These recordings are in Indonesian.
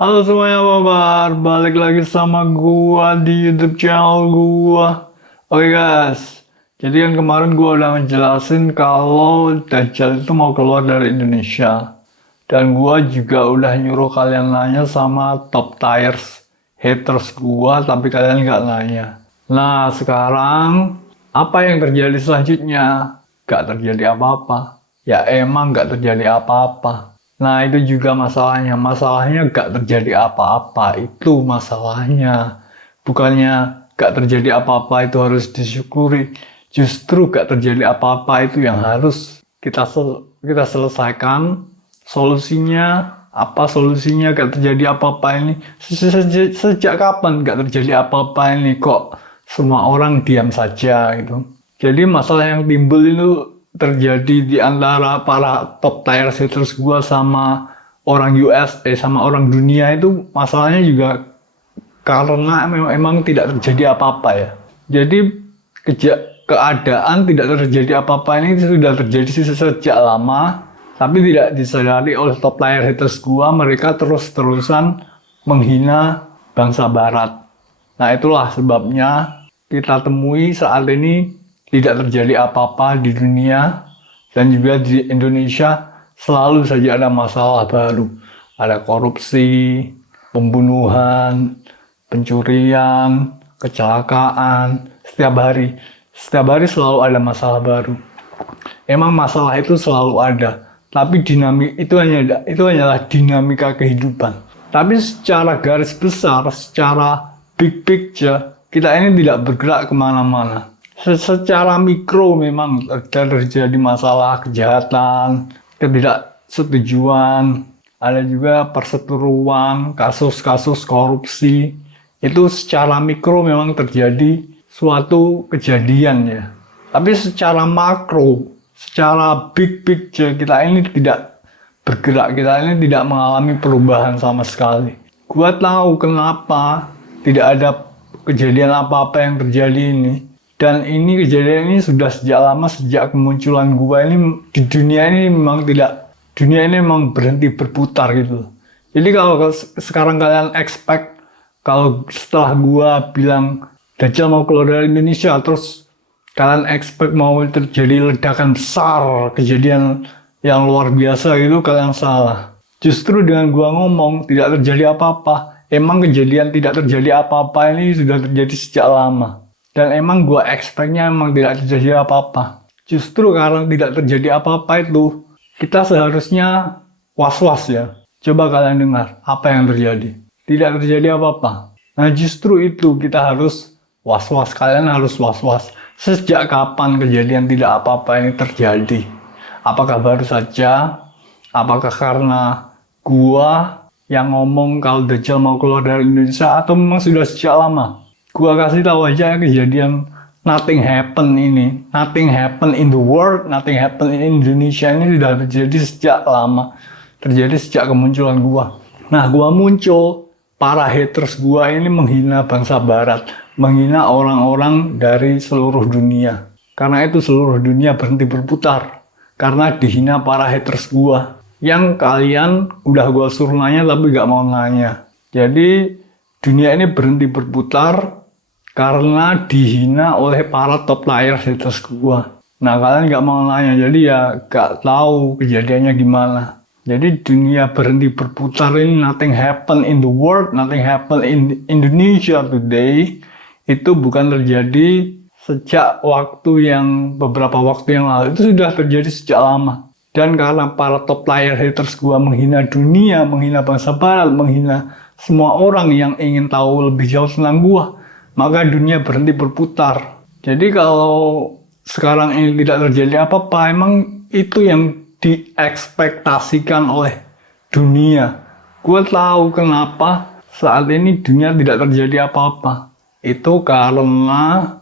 Halo semuanya, apa kabar? Balik lagi sama gua di YouTube channel gua. Oke guys, jadi kan kemarin gua udah menjelasin kalau Dajjal itu mau keluar dari Indonesia. Dan gua juga udah nyuruh kalian nanya sama top tiers haters gua, tapi kalian nggak nanya. Nah, sekarang apa yang terjadi selanjutnya? Gak terjadi apa-apa. Ya emang gak terjadi apa-apa. Nah, itu juga masalahnya. Masalahnya gak terjadi apa-apa. Itu masalahnya. Bukannya gak terjadi apa-apa itu harus disyukuri. Justru gak terjadi apa-apa itu yang harus kita selesaikan. Solusinya apa? Solusinya gak terjadi apa-apa ini? Sejak kapan gak terjadi apa-apa ini? Kok semua orang diam saja gitu? Jadi masalah yang timbul itu terjadi di antara para top tier haters gua sama orang US, sama orang dunia itu masalahnya juga karena memang tidak terjadi apa-apa ya. Jadi keadaan tidak terjadi apa-apa ini sudah terjadi sejak lama, tapi tidak disadari oleh top tier haters gua, mereka terus-terusan menghina bangsa barat. Nah, itulah sebabnya kita temui saat ini tidak terjadi apa-apa di dunia dan juga di Indonesia selalu saja ada masalah baru. Ada korupsi, pembunuhan, pencurian, kecelakaan, setiap hari. Setiap hari selalu ada masalah baru. Emang masalah itu selalu ada, tapi itu hanyalah dinamika kehidupan. Tapi secara garis besar, secara big picture, kita ini tidak bergerak kemana-mana. Secara mikro memang terjadi masalah kejahatan, ketidaksetujuan, ada juga perseteruan, kasus-kasus korupsi. Itu secara mikro memang terjadi suatu kejadian ya. Tapi secara makro, secara big picture kita ini tidak bergerak, kita ini tidak mengalami perubahan sama sekali. Gua tahu kenapa tidak ada kejadian apa-apa yang terjadi ini. Dan ini kejadian ini sudah sejak lama, sejak kemunculan gua ini di dunia ini memang berhenti berputar gitu. Jadi kalau sekarang kalian expect kalau setelah gua bilang Dajjal mau keluar dari Indonesia, terus kalian expect mau terjadi ledakan besar, kejadian yang luar biasa gitu, kalian salah. Justru dengan gua ngomong tidak terjadi apa-apa, emang kejadian tidak terjadi apa-apa ini sudah terjadi sejak lama. Dan emang gue expect-nya emang tidak terjadi apa-apa. Justru karena tidak terjadi apa-apa itu, kita seharusnya was-was ya. Coba kalian dengar apa yang terjadi. Tidak terjadi apa-apa. Nah justru itu kita harus was-was. Kalian harus was-was. Sejak kapan kejadian tidak apa-apa ini terjadi? Apakah baru saja? Apakah karena gua yang ngomong kalau Dajjal mau keluar dari Indonesia atau memang sudah sejak lama? Gua kasih tahu aja kejadian nothing happen ini. Nothing happen in the world, nothing happen in Indonesia ini sudah terjadi sejak lama. Terjadi sejak kemunculan gua. Nah, gua muncul, para haters gua ini menghina bangsa barat, menghina orang-orang dari seluruh dunia. Karena itu seluruh dunia berhenti berputar. Karena dihina para haters gua. Yang kalian udah gua suruh nanya tapi gak mau nanya. Jadi dunia ini berhenti berputar karena dihina oleh para top tier haters gua. Nah kalian gak mau nanya, jadi ya gak tahu kejadiannya gimana. Jadi dunia berhenti berputar ini nothing happen in the world, nothing happen in Indonesia today. Itu bukan terjadi sejak beberapa waktu yang lalu. Itu sudah terjadi sejak lama. Dan karena para top tier haters gua menghina dunia, menghina bangsa barat, menghina semua orang yang ingin tahu lebih jauh tentang gua, maka dunia berhenti berputar. Jadi kalau sekarang ini tidak terjadi apa-apa, emang itu yang diekspektasikan oleh dunia. Gue tahu kenapa saat ini dunia tidak terjadi apa-apa. Itu karena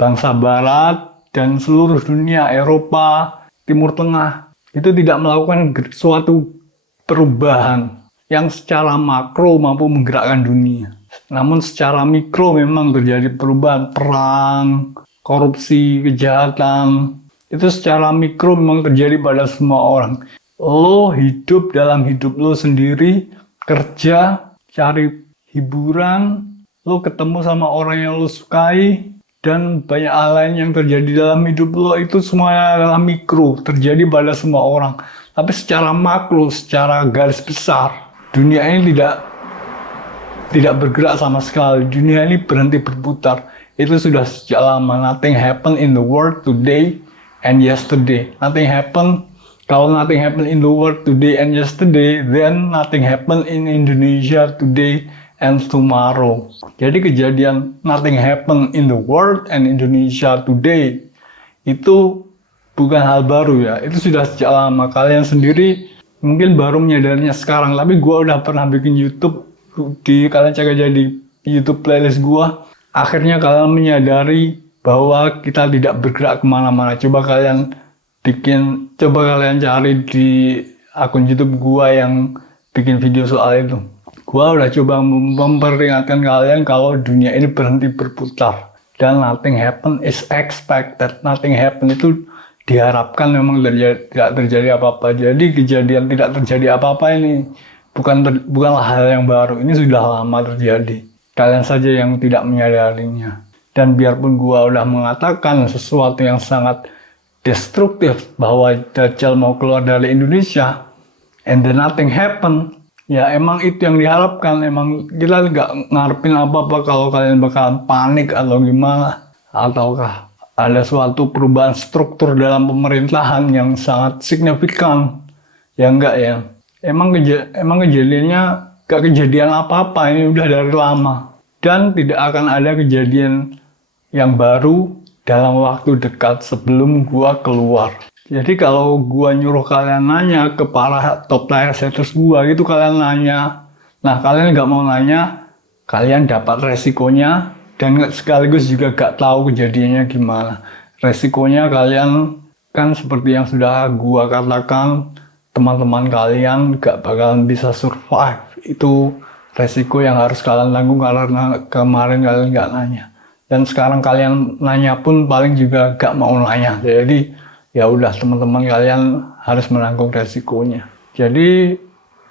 bangsa barat dan seluruh dunia, Eropa, Timur Tengah, itu tidak melakukan suatu perubahan yang secara makro mampu menggerakkan dunia. Namun secara mikro memang terjadi perubahan, perang, korupsi, kejahatan. Itu secara mikro memang terjadi pada semua orang. Lo hidup dalam hidup lo sendiri, kerja, cari hiburan, lo ketemu sama orang yang lo sukai, dan banyak hal lain yang terjadi dalam hidup lo. Itu semuanya adalah mikro, terjadi pada semua orang. Tapi secara makro, secara garis besar, dunia ini tidak bergerak sama sekali. Dunia ini berhenti berputar. Itu sudah sejak lama. Nothing happened in the world today and yesterday. Nothing happened. Kalau nothing happened in the world today and yesterday, then nothing happened in Indonesia today and tomorrow. Jadi kejadian nothing happened in the world and Indonesia today itu bukan hal baru ya. Itu sudah sejak lama. Kalian sendiri mungkin baru menyadarinya sekarang. Tapi gue udah pernah bikin YouTube. Kalian cek aja di YouTube playlist gue. Akhirnya kalian menyadari bahwa kita tidak bergerak kemana-mana. Coba kalian cari di akun YouTube gue yang bikin video soal itu. Gue udah coba memperingatkan kalian kalau dunia ini berhenti berputar. Dan nothing happen is expected. Nothing happen itu diharapkan memang tidak terjadi apa-apa. Jadi kejadian tidak terjadi apa-apa ini bukanlah hal yang baru. Ini sudah lama terjadi. Kalian saja yang tidak menyadarinya. Dan biarpun gua udah mengatakan sesuatu yang sangat destruktif bahwa Dajjal mau keluar dari Indonesia, and then nothing happen. Ya emang itu yang diharapkan. Emang kita nggak ngarepin apa-apa kalau kalian bakalan panik atau gimana, ataukah ada suatu perubahan struktur dalam pemerintahan yang sangat signifikan. Ya enggak ya. Emang kejadiannya gak kejadian apa-apa, ini udah dari lama. Dan tidak akan ada kejadian yang baru dalam waktu dekat sebelum gua keluar. Jadi kalau gua nyuruh kalian nanya ke para top tier haters gua gitu, kalian nanya. Nah kalian gak mau nanya, kalian dapat resikonya. Dan sekaligus juga gak tahu kejadiannya gimana. Resikonya kalian kan seperti yang sudah gua katakan, teman-teman kalian gak bakalan bisa survive. Itu resiko yang harus kalian tanggung karena kemarin kalian gak nanya. Dan sekarang kalian nanya pun paling juga gak mau nanya. Jadi ya udah, teman-teman kalian harus menanggung resikonya. Jadi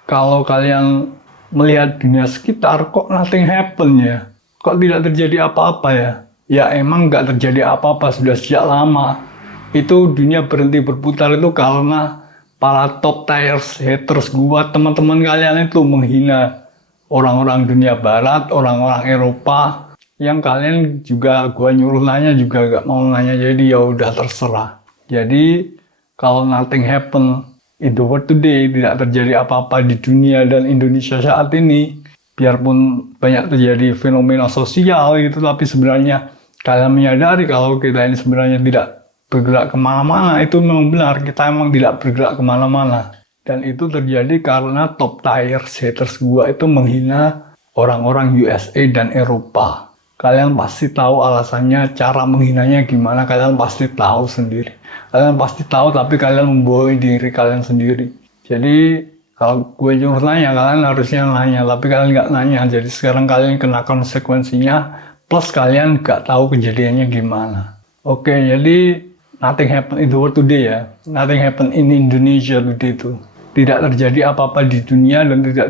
kalau kalian melihat dunia sekitar, kok nothing happen ya? Kok tidak terjadi apa-apa ya? Ya emang nggak terjadi apa-apa sudah sejak lama. Itu dunia berhenti berputar itu karena para top tiers haters gua, teman-teman kalian itu menghina orang-orang dunia barat, orang-orang Eropa. Yang kalian juga gua nyuruh nanya juga nggak mau nanya, jadi ya udah terserah. Jadi kalau nothing happen in the world today, tidak terjadi apa-apa di dunia dan Indonesia saat ini, biarpun banyak terjadi fenomena sosial gitu, tapi sebenarnya kalian menyadari kalau kita ini sebenarnya tidak bergerak kemana-mana. Itu memang benar, kita emang tidak bergerak kemana-mana. Dan itu terjadi karena top tier haters gua itu menghina orang-orang USA dan Eropa. Kalian pasti tahu alasannya, cara menghinanya gimana, kalian pasti tahu sendiri. Kalian pasti tahu, tapi kalian membohongi diri kalian sendiri. Jadi kalau gue nyuruh nanya, kalian harusnya nanya, tapi kalian nggak nanya. Jadi sekarang kalian kena konsekuensinya, plus kalian nggak tahu kejadiannya gimana. Oke, jadi nothing happen in the world today ya. Nothing happen in Indonesia today itu. Tidak terjadi apa-apa di dunia dan tidak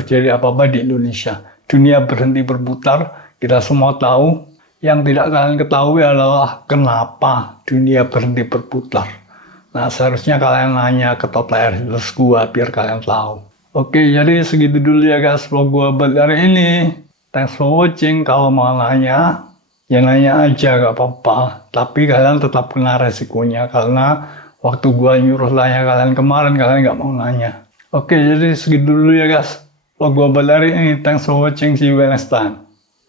terjadi apa-apa di Indonesia. Dunia berhenti berputar, kita semua tahu. Yang tidak kalian ketahui adalah kenapa dunia berhenti berputar. Nah, seharusnya kalian nanya ke top tier haters gua biar kalian tahu. Oke, jadi segitu dulu ya guys vlog gua buat hari ini. Thanks for watching. Kalau mau nanya, ya nanya aja gak apa-apa. Tapi kalian tetap kena resikonya karena waktu gua nyuruh nanya kalian kemarin, kalian gak mau nanya. Oke, jadi segitu dulu ya guys vlog gua buat hari ini. Thanks for watching. See you next time.